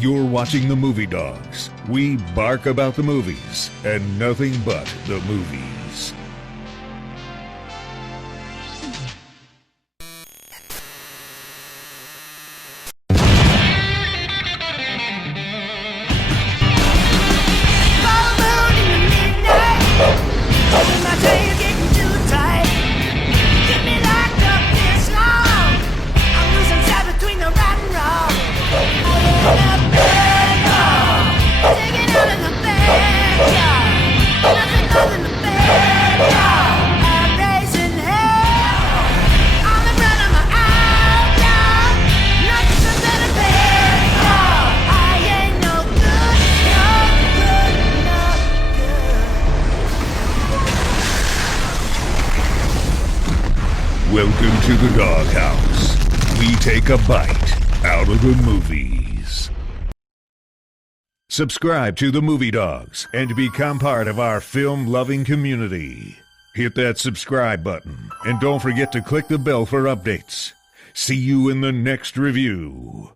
You're watching the Movie Dawgs. We bark about the movies and nothing but the movies. Welcome to the Dawghouse. We take a bite out of the movies. Subscribe to the Movie Dawgs and become part of our film-loving community. Hit that subscribe button and don't forget to click the bell for updates. See you in the next review.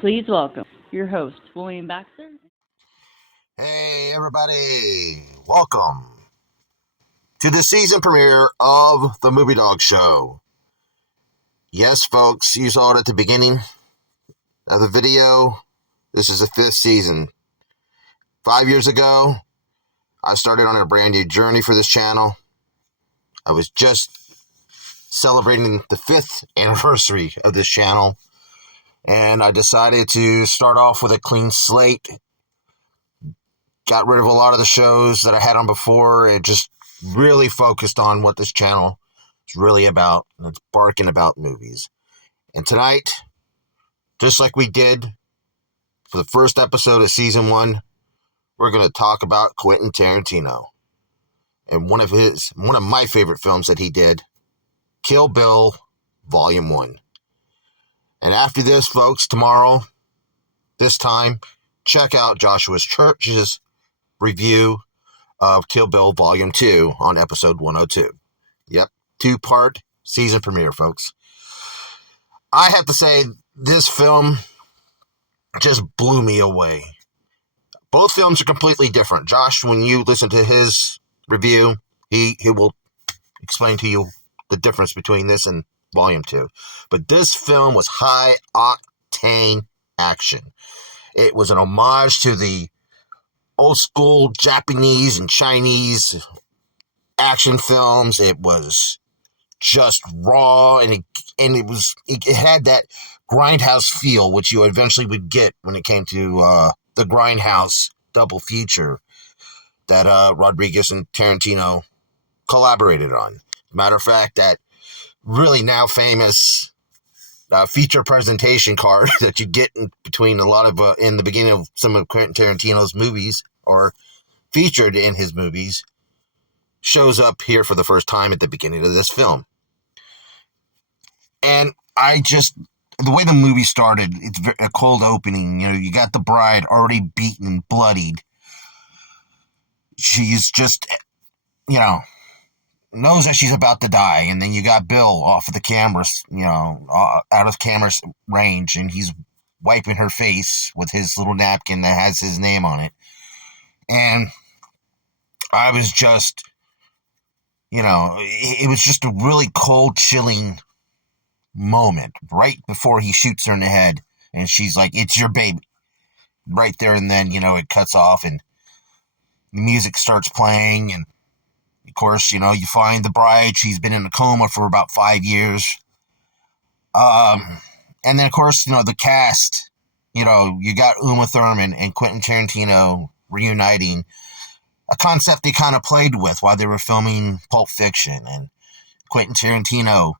Please welcome your host, William Baxter. Hey, everybody. Welcome to the season premiere of the Movie Dawgs Show. Yes, folks, you saw it at the beginning of the video. This is the 5th season. 5 years ago, I started on a brand new journey for this channel. I was just celebrating the 5th anniversary of this channel. And I decided to start off with a clean slate. Got rid of a lot of the shows that I had on before and just really focused on what this channel is really about. And it's barking about movies. And tonight, just like we did for the first episode of season 1, we're going to talk about Quentin Tarantino. And one of my favorite films that he did, Kill Bill Volume 1. And after this, folks, tomorrow, this time, check out Joshua Church's review of Kill Bill Volume 2 on episode 102. Yep, 2-part season premiere, folks. I have to say, this film just blew me away. Both films are completely different. Josh, when you listen to his review, he will explain to you the difference between this and Volume 2. But this film was high-octane action. It was an homage to the old-school Japanese and Chinese action films. It was just raw, and it had that grindhouse feel, which you eventually would get when it came to the Grindhouse double feature that Rodriguez and Tarantino collaborated on. Matter of fact, that really now famous feature presentation card that you get in between a lot of in the beginning of some of Quentin Tarantino's movies or featured in his movies shows up here for the first time at the beginning of this film. And the way the movie started, it's a cold opening. You got the bride already beaten, bloodied. She's just, knows that she's about to die. And then you got Bill off of the cameras, out of camera range, and he's wiping her face with his little napkin that has his name on it. And I was just, it was just a really cold, chilling moment right before he shoots her in the head. And she's like, "It's your baby." Right there and then, it cuts off and the music starts playing. And of course, you find the bride. She's been in a coma for about 5 years. And then, of course, the cast, you got Uma Thurman and Quentin Tarantino reuniting, a concept they kind of played with while they were filming Pulp Fiction. And Quentin Tarantino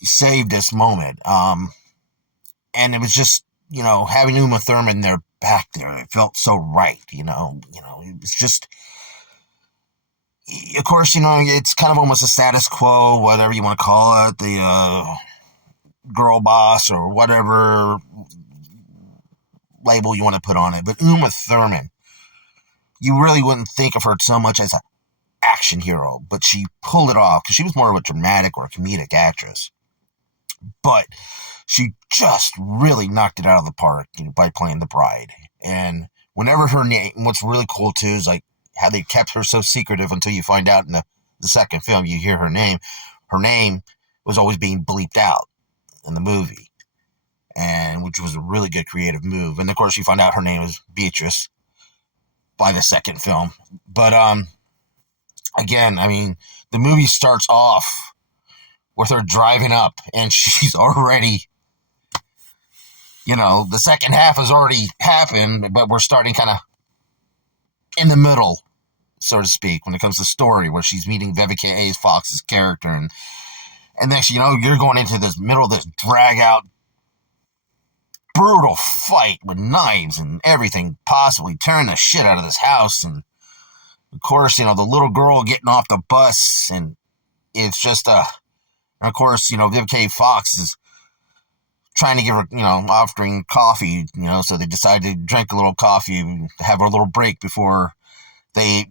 saved this moment. And it was just, having Uma Thurman there back there, it felt so right, it was just, of course, it's kind of almost a status quo, whatever you want to call it, the girl boss or whatever label you want to put on it. But Uma Thurman, you really wouldn't think of her so much as an action hero, but she pulled it off because she was more of a dramatic or a comedic actress. But she just really knocked it out of the park by playing the bride. And whenever her name, what's really cool too is like how they kept her so secretive until you find out in the second film, you hear her name. Her name was always being bleeped out in the movie, and which was a really good creative move. And of course, you find out her name is Beatrice by the second film. But again, I mean, the movie starts off with her driving up, and she's already, the second half has already happened, but we're starting kind of in the middle, so to speak, when it comes to story, where she's meeting Vivica A. Fox's character. And next, you're going into this middle of this drag-out, brutal fight with knives and everything, possibly tearing the shit out of this house. And, of course, the little girl getting off the bus, and it's just and of course, Vivica A. Fox is trying to give her, offering coffee, so they decide to drink a little coffee, have a little break before they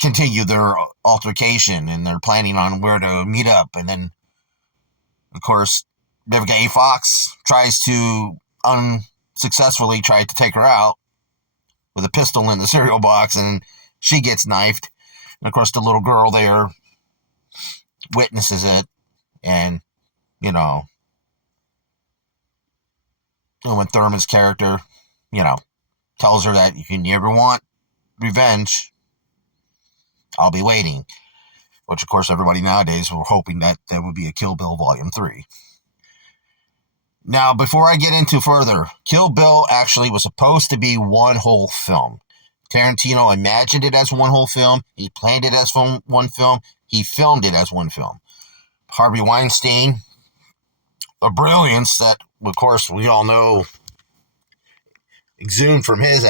continue their altercation, and they're planning on where to meet up. And then, of course, Vivica A. Fox tries to unsuccessfully try to take her out with a pistol in the cereal box, and she gets knifed. And, of course, the little girl there witnesses it, and, Uma Thurman's character, tells her that if you ever want revenge, I'll be waiting. Which, of course, everybody nowadays were hoping that there would be a Kill Bill Volume 3. Now, before I get into further, Kill Bill actually was supposed to be one whole film. Tarantino imagined it as one whole film. He planned it as one film. He filmed it as one film. Harvey Weinstein, a brilliance that, of course, we all know exhumed from his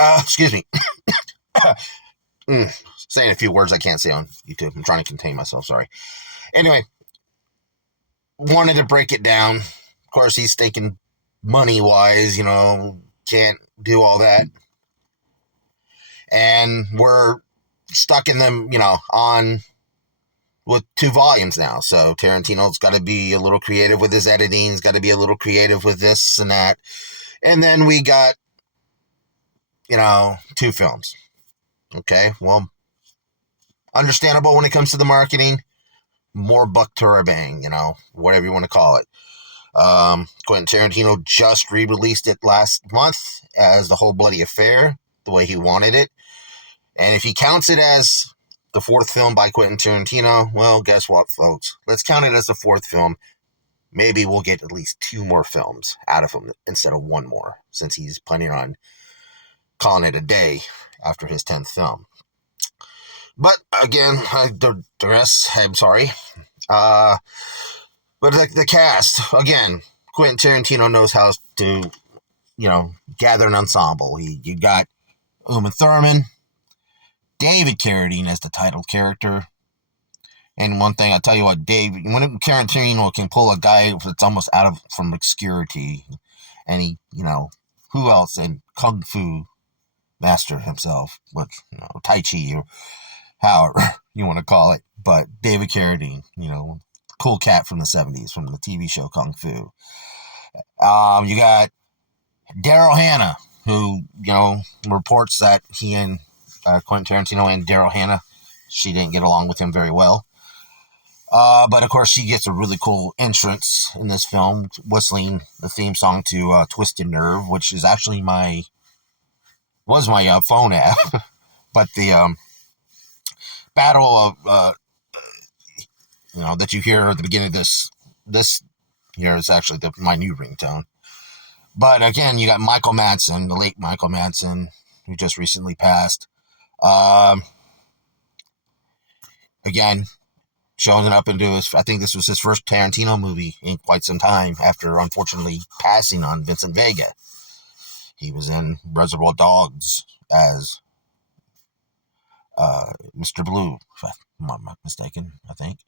excuse me. Saying a few words I can't say on YouTube. I'm trying to contain myself, sorry. Anyway, wanted to break it down. Of course, he's thinking money-wise, can't do all that. And we're stuck in them, on with 2 volumes now. So Tarantino's got to be a little creative with his editing. He's got to be a little creative with this and that. And then we got, 2 films. Okay, well, understandable when it comes to the marketing. More buck to our bang, whatever you want to call it. Quentin Tarantino just re-released it last month as The Whole Bloody Affair, the way he wanted it. And if he counts it as the 4th film by Quentin Tarantino, well, guess what, folks? Let's count it as the 4th film. Maybe we'll get at least 2 more films out of him instead of 1 more, since he's planning on calling it a day after his 10th film. But again, the rest, I'm sorry. But the cast, again, Quentin Tarantino knows how to, gather an ensemble. You got Uma Thurman, David Carradine as the title character. And one thing, I'll tell you what, when Tarantino can pull a guy that's almost from obscurity, and who else? And Kung Fu master himself, with Tai Chi, or however you want to call it. But David Carradine, cool cat from the 70s, from the TV show Kung Fu. You got Daryl Hannah, who, reports that he and Quentin Tarantino and Daryl Hannah, she didn't get along with him very well. But of course, she gets a really cool entrance in this film, whistling the theme song to Twisted Nerve, which is actually was my phone app. But the battle of, that you hear at the beginning of this here is actually my new ringtone. But again, you got Michael Madsen, the late Michael Madsen, who just recently passed. Again, showing up into I think this was his first Tarantino movie in quite some time, after unfortunately passing on Vincent Vega. He was in Reservoir Dogs as Mr. Blue, if I'm not mistaken, I think.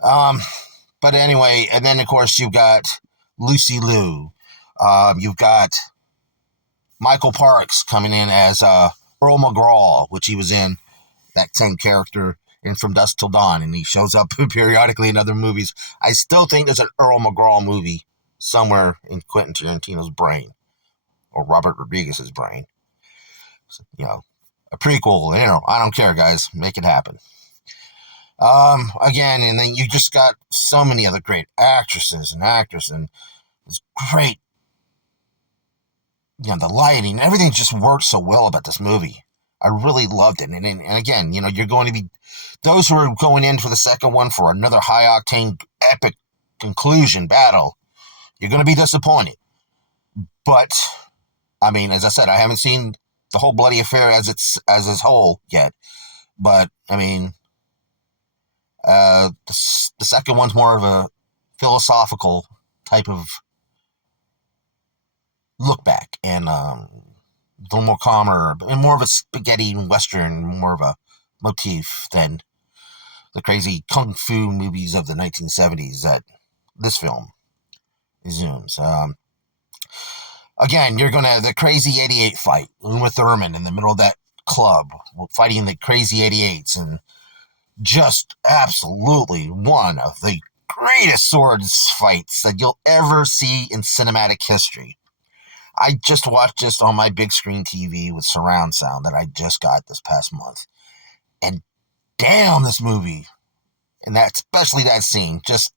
But anyway, and then of course you've got Lucy Liu. You've got Michael Parks coming in as Earl McGraw, which he was in that same character in From Dusk Till Dawn, and he shows up periodically in other movies. I still think there's an Earl McGraw movie somewhere in Quentin Tarantino's brain, or Robert Rodriguez's brain. So, a prequel, I don't care, guys. Make it happen. Again, and then you just got so many other great actresses and actors, and it's great. The lighting, everything just worked so well about this movie. I really loved it. And again, you're going to be, those who are going in for the second one for another high-octane, epic conclusion battle, you're going to be disappointed. But, I mean, as I said, I haven't seen the whole bloody affair as its whole yet. But, I mean, the second one's more of a philosophical type of look back, and a little more calmer, and more of a spaghetti western, more of a motif than the crazy kung fu movies of the 1970s that this film resumes. Again, you're gonna the crazy 88 fight, Uma Thurman in the middle of that club fighting the crazy 88s, and just absolutely one of the greatest swords fights that you'll ever see in cinematic history. I just watched this on my big screen TV with surround sound that I just got this past month. And damn, this movie, and that, especially that scene, just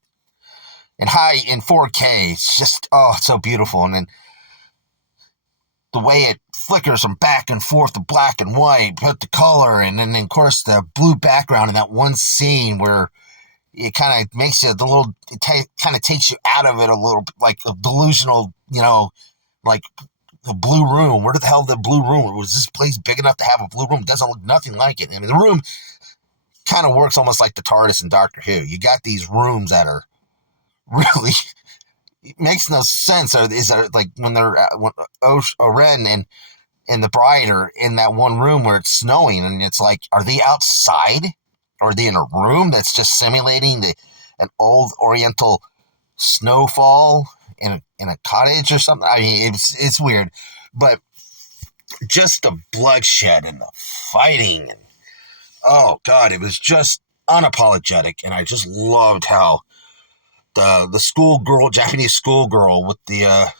in 4K, it's just, it's so beautiful. And then the way it flickers from back and forth to black and white, put the color, and then of course the blue background in that one scene where it kind of makes you kind of takes you out of it a little, like a delusional, like the blue room. Where the hell the blue room? Was this place big enough to have a blue room? It doesn't look nothing like it. I mean, the room kind of works almost like the TARDIS in Doctor Who. You got these rooms that are really, it makes no sense. Is that like when Oren and the bride are in that one room where it's snowing, and it's like, are they outside? Or are they in a room that's just simulating an old Oriental snowfall in a cottage or something? I mean, it's weird, but just the bloodshed and the fighting, and oh god, it was just unapologetic. And I just loved how the schoolgirl, Japanese schoolgirl with the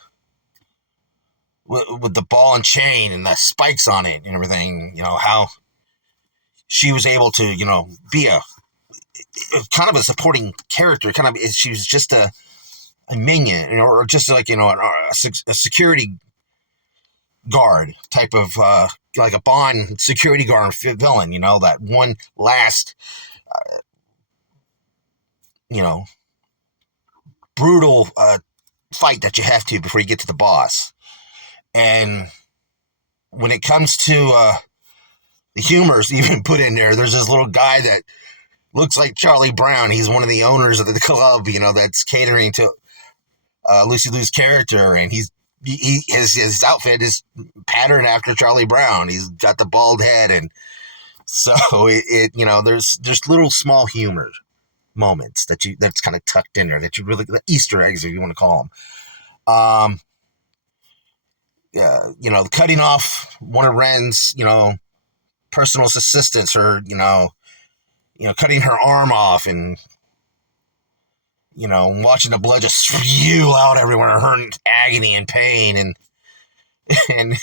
ball and chain and the spikes on it and everything, how she was able to, be a kind of a supporting character. She was just a minion, or just like, a security guard type of, like a Bond security guard villain, that one last, brutal fight that you have to before you get to the boss. And when it comes to humor's even put in there. There's this little guy that looks like Charlie Brown. He's one of the owners of the club, that's catering to Lucy Liu's character, and his outfit is patterned after Charlie Brown. He's got the bald head, and so there's little small humor moments that's kind of tucked in there that you really, the Easter eggs, if you want to call them. Cutting off one of Ren's, personal assistants, or cutting her arm off, and watching the blood just spew out everywhere, her in agony and pain, and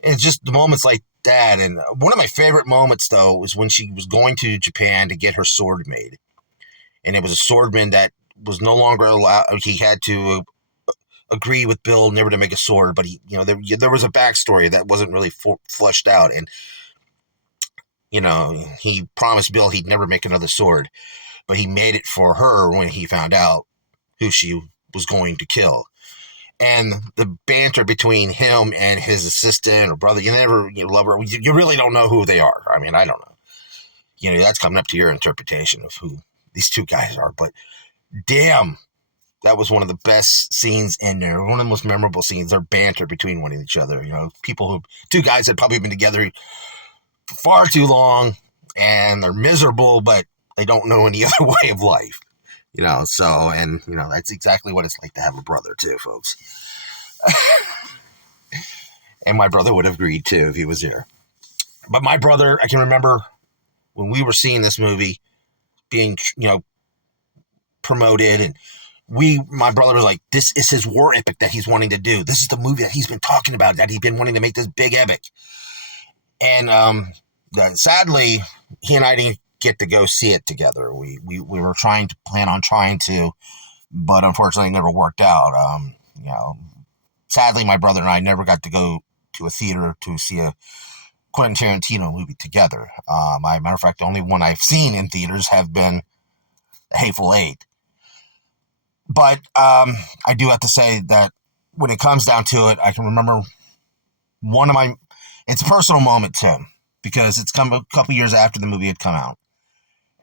it's just the moments like that. And one of my favorite moments, though, was when she was going to Japan to get her sword made, and it was a swordman that was no longer allowed. He had to agree with Bill never to make a sword, but there was a backstory that wasn't really fleshed out, and he promised Bill he'd never make another sword, but he made it for her when he found out who she was going to kill. And the banter between him and his assistant or brother, you love her. You really don't know who they are. I mean, I don't know. That's coming up to your interpretation of who these two guys are. But damn, that was one of the best scenes in there. One of the most memorable scenes. Their banter between one and each other. Two guys had probably been together far too long, and they're miserable, but they don't know any other way of life. That's exactly what it's like to have a brother too, folks. And my brother would have agreed too if he was here. But my brother, I can remember when we were seeing this movie being, promoted, and my brother was like, this is his war epic that he's wanting to do. This is the movie that he's been talking about, that he's been wanting to make this big epic. And sadly, he and I didn't get to go see it together. We were trying to, but unfortunately it never worked out. Sadly, my brother and I never got to go to a theater to see a Quentin Tarantino movie together. Matter of fact, the only one I've seen in theaters have been The Hateful Eight. But I do have to say that when it comes down to it, I can remember it's a personal moment too, because it's come a couple years after the movie had come out.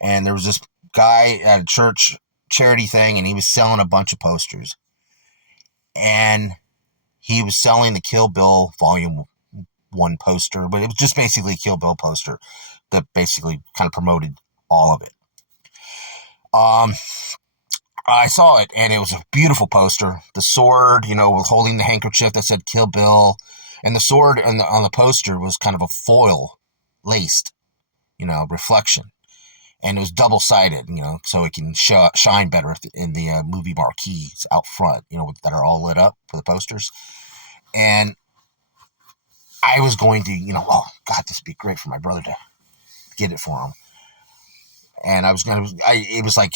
And there was this guy at a church charity thing, and he was selling a bunch of posters. And he was selling the Kill Bill Volume 1 poster, but it was just basically a Kill Bill poster that basically kind of promoted all of it. I saw it, and it was a beautiful poster. The sword, with holding the handkerchief that said Kill Bill, and the sword on the poster was kind of a foil laced, reflection. And it was double-sided, so it can shine better in the movie marquees out front, that are all lit up for the posters. And I was going to, oh, God, this would be great for my brother to get it for him. And it was like,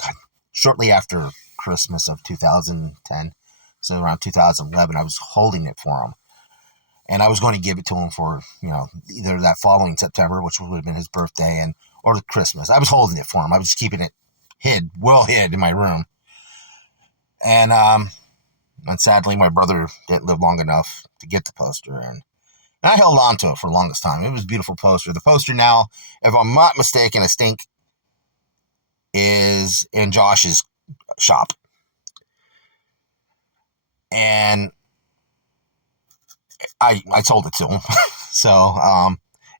God, shortly after Christmas of 2010, so around 2011, I was holding it for him. And I was going to give it to him for, either that following September, which would have been his birthday, or Christmas. I was holding it for him. I was just keeping it well hid in my room. And sadly, my brother didn't live long enough to get the poster. And I held on to it for the longest time. It was a beautiful poster. The poster now, if I'm not mistaken, I think is in Josh's shop. And I sold it to him. So,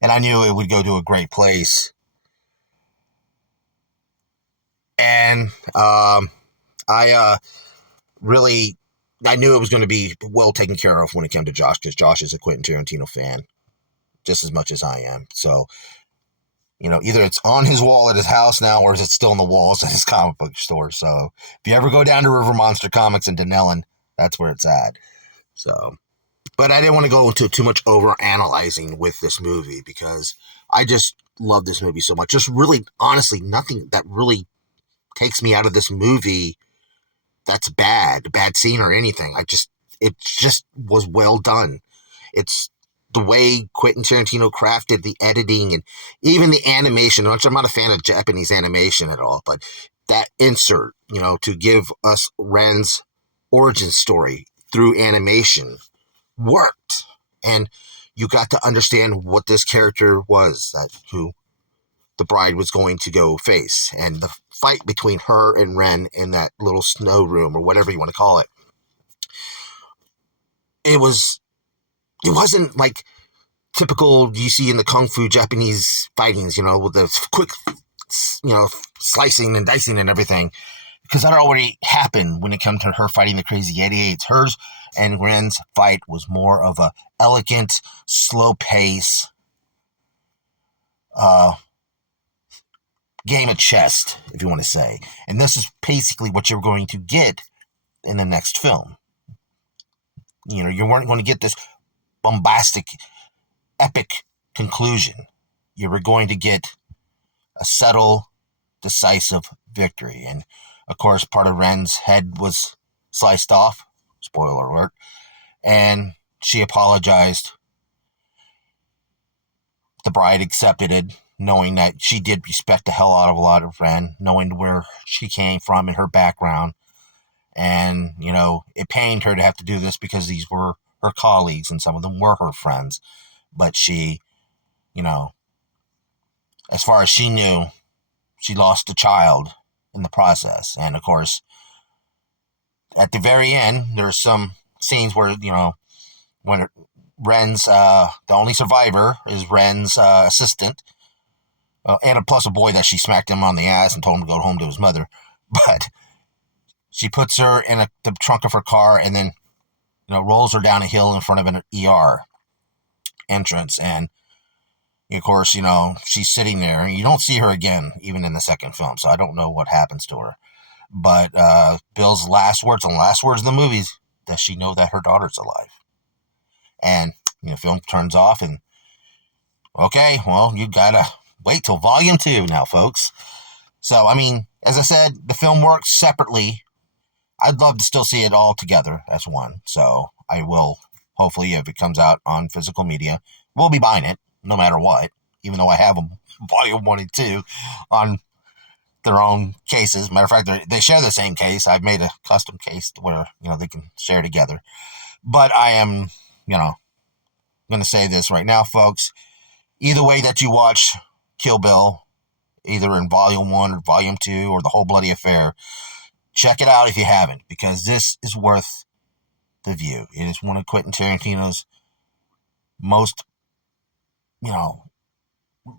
and I knew it would go to a great place. And I knew it was going to be well taken care of when it came to Josh, because Josh is a Quentin Tarantino fan just as much as I am. So, either it's on his wall at his house now, or is it still on the walls at his comic book store. So if you ever go down to River Monster Comics in Denellen, that's where it's at. So, but I didn't want to go into too much over analyzing with this movie, because I just love this movie so much. Just really, honestly, nothing that really takes me out of this movie that's bad scene or anything. It just was well done. It's the way Quentin Tarantino crafted the editing and even the animation, which I'm not a fan of Japanese animation at all, but that insert, to give us Ren's origin story through animation worked. And you got to understand what this character was, who the bride was going to go face, and the fight between her and Ren in that little snow room, or whatever you want to call it. It wasn't like typical you see in the kung fu Japanese fightings, with the quick, slicing and dicing and everything, because that already happened when it came to her fighting the Crazy 88s. Hers and Ren's fight was more of a elegant, slow pace, game of chess, if you want to say. And this is basically what you're going to get in the next film. You weren't going to get this bombastic, epic conclusion. You were going to get a subtle, decisive victory. And, of course, part of Ren's head was sliced off. Spoiler alert. And she apologized. The bride accepted it, knowing that she did respect the hell out of a lot of Ren, knowing where she came from and her background. And, it pained her to have to do this because these were her colleagues and some of them were her friends. But she, as far as she knew, she lost a child in the process. And, of course, at the very end, there's some scenes where, when Ren's, the only survivor is Ren's assistant, and plus a boy that she smacked him on the ass and told him to go home to his mother. But she puts her in the trunk of her car and then, rolls her down a hill in front of an ER entrance. And, of course, she's sitting there, and you don't see her again, even in the second film. So I don't know what happens to her. But Bill's last words of the movies, does she know that her daughter's alive? And, film turns off, and, okay, well, you gotta wait till volume 2 now, folks. So, as I said, the film works separately. I'd love to still see it all together as one. So I will, hopefully, if it comes out on physical media, we'll be buying it no matter what, even though I have them volume 1 and 2 on their own cases. Matter of fact, they share the same case. I've made a custom case where, they can share together. But I am, going to say this right now, folks. Either way that you watch Kill Bill, either in volume 1 or volume 2 or the whole bloody affair, check it out if you haven't, because this is worth the view. It is one of Quentin Tarantino's most,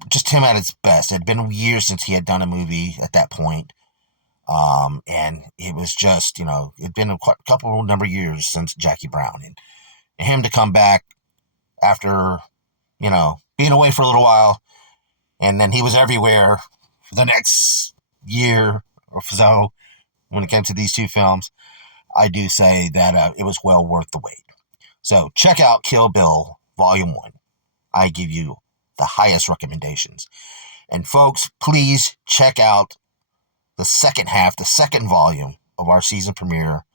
just him at his best. It had been years since he had done a movie at that point. And it was just, it'd been a couple number of years since Jackie Brown. And him to come back after, being away for a little while, and then he was everywhere for the next year or so when it came to these two films, I do say that it was well worth the wait. So check out Kill Bill Volume 1. I give you the highest recommendations. And folks, please check out the second half, the second volume of our season premiere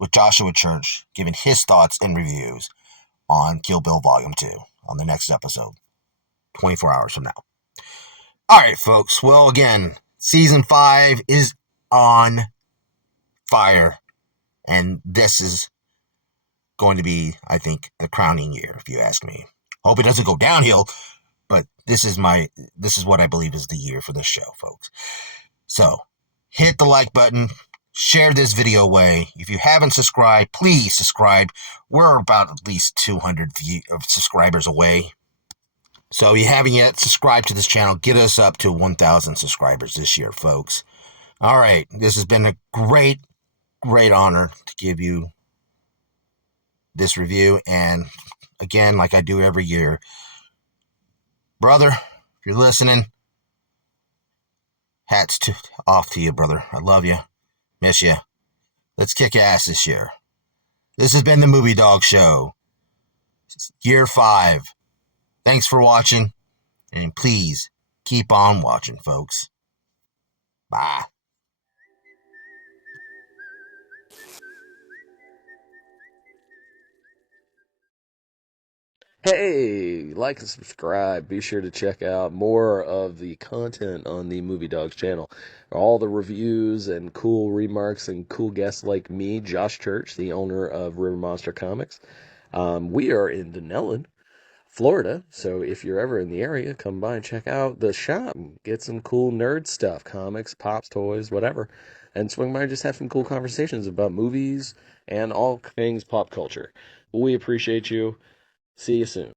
with Joshua Church giving his thoughts and reviews on Kill Bill Volume 2 on the next episode, 24 hours from now. All right, folks. Well, again, Season 5 is on fire. And this is going to be, I think, a crowning year, if you ask me. Hope it doesn't go downhill, but this is what I believe is the year for this show, folks. So, hit the like button, share this video away. If you haven't subscribed, please subscribe. We're about at least 200 subscribers away. So, if you haven't yet subscribed to this channel, get us up to 1,000 subscribers this year, folks. All right, this has been a great honor to give you this review. And again, like I do every year, brother, if you're listening, hats off to you, brother. I love you. Miss you. Let's kick ass this year. This has been the Movie Dawgs Show. Year 5. Thanks for watching. And please keep on watching, folks. Bye. Hey, like and subscribe. Be sure to check out more of the content on the Movie Dawgs channel. All the reviews and cool remarks and cool guests like me, Josh Church, the owner of River Monster Comics. We are in Dunellen Florida. So if you're ever in the area, come by and check out the shop. Get some cool nerd stuff, comics, pops, toys, whatever. And swing by and just have some cool conversations about movies and all things pop culture. We appreciate you. See you soon.